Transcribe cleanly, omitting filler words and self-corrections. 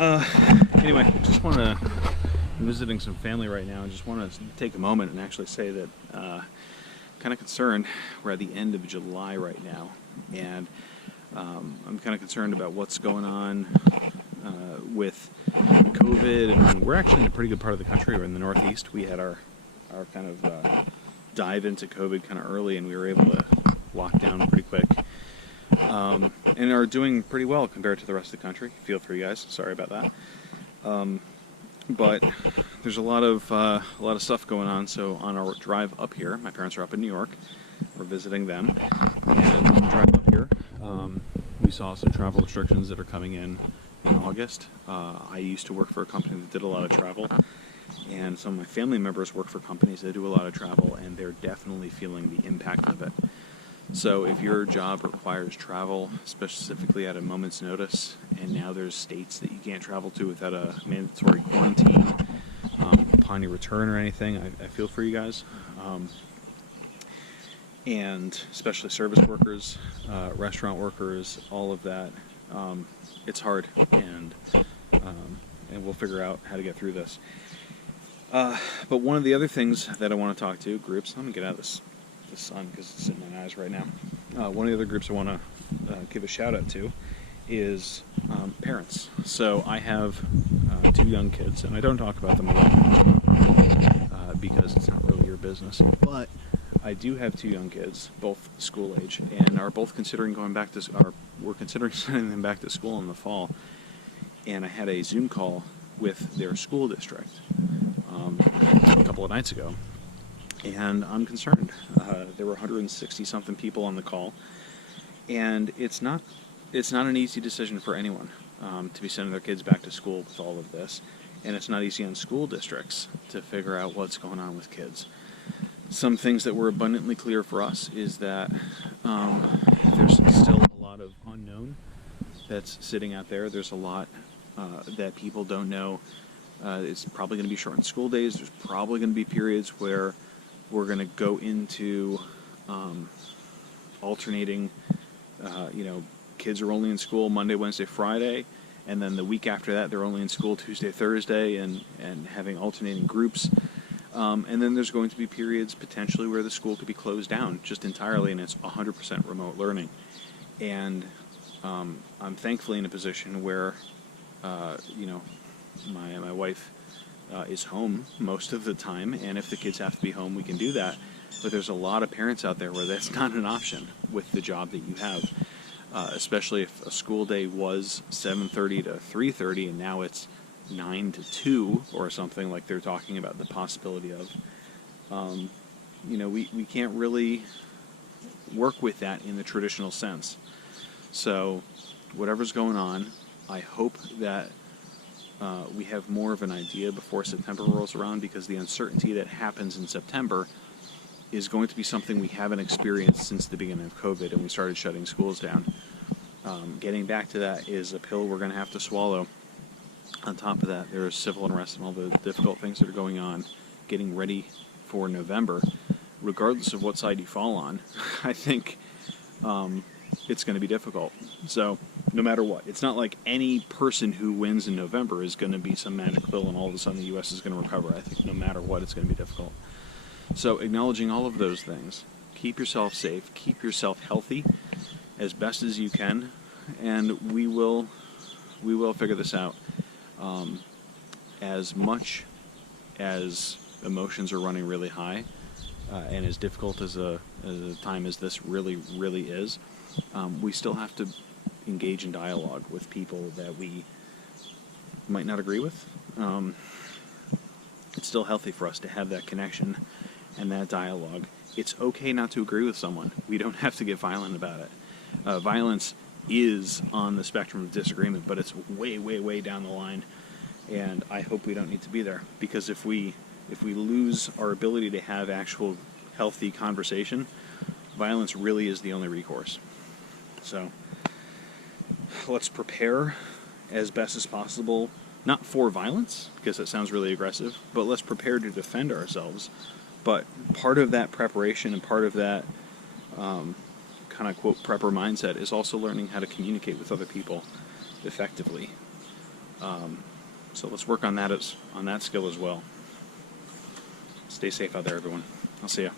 Anyway, just want to visiting some family right now, and just want to take a moment and actually say that kind of concerned. We're at the end of July right now, and I'm kind of concerned about what's going on with COVID. And we're actually in a pretty good part of the country. We're in the Northeast. We had our kind of dive into COVID kind of early, and we were able to lock down pretty quick. And are doing pretty well compared to the rest of the country. Feel for you guys. Sorry about that. But there's a lot of stuff going on. So on our drive up here, my parents are up in New York. We're visiting them, and on the drive up here, we saw some travel restrictions that are coming in August. I used to work for a company that did a lot of travel, and some of my family members work for companies that do a lot of travel, and they're definitely feeling the impact of it. So if your job requires travel, specifically at a moment's notice, and now there's states that you can't travel to without a mandatory quarantine upon your return or anything, I feel for you guys. And especially service workers, restaurant workers, all of that. It's hard, and we'll figure out how to get through this. But one of the other things that I want to talk to groups, I'm going to get out of the sun because it's in my eyes right now. One of the other groups I want to give a shout out to is parents. So I have 2 young kids, and I don't talk about them a lot because it's not really your business. But I do have 2 young kids, both school age, and are both considering going back to. We're considering sending them back to school in the fall. And I had a Zoom call with their school district a couple of nights ago. And I'm concerned. There were 160 something people on the call, and it's not an easy decision for anyone to be sending their kids back to school with all of this, and it's not easy on school districts to figure out what's going on with kids. Some things that were abundantly clear for us is that there's still a lot of unknown that's sitting out there. There's a lot that people don't know. It's probably going to be shortened school days. There's probably going to be periods where we're going to go into alternating, kids are only in school Monday, Wednesday, Friday, and then the week after that they're only in school Tuesday, Thursday, and having alternating groups. And then there's going to be periods potentially where the school could be closed down just entirely, and it's 100% remote learning. And I'm thankfully in a position where, my wife is home most of the time, and if the kids have to be home, we can do that. But there's a lot of parents out there where that's not an option with the job that you have, especially if a school day was 7:30 to 3:30 and now it's 9 to 2 or something like they're talking about the possibility of. We can't really work with that in the traditional sense. So whatever's going on, I hope that we have more of an idea before September rolls around, because the uncertainty that happens in September is going to be something we haven't experienced since the beginning of COVID and we started shutting schools down. Getting back to that is a pill we're going to have to swallow. On top of that, there is civil unrest and all the difficult things that are going on. Getting ready for November, regardless of what side you fall on, I think it's going to be difficult. So no matter what, it's not like any person who wins in November is going to be some magic pill and all of a sudden the U.S. is going to recover. I think no matter what, it's going to be difficult. So acknowledging all of those things, keep yourself safe, keep yourself healthy as best as you can, and we will figure this out. As much as emotions are running really high, and as difficult as a time as this really, really is, we still have to engage in dialogue with people that we might not agree with. It's still healthy for us to have that connection and that dialogue. It's okay not to agree with someone. We don't have to get violent about it. Violence is on the spectrum of disagreement, but it's way, way, way down the line. And I hope we don't need to be there, because if we lose our ability to have actual healthy conversation, violence really is the only recourse. So let's prepare as best as possible, not for violence, because that sounds really aggressive, but let's prepare to defend ourselves. But part of that preparation and part of that kind of quote prepper mindset is also learning how to communicate with other people effectively. So let's work on that skill as well. Stay safe out there, everyone. I'll see you.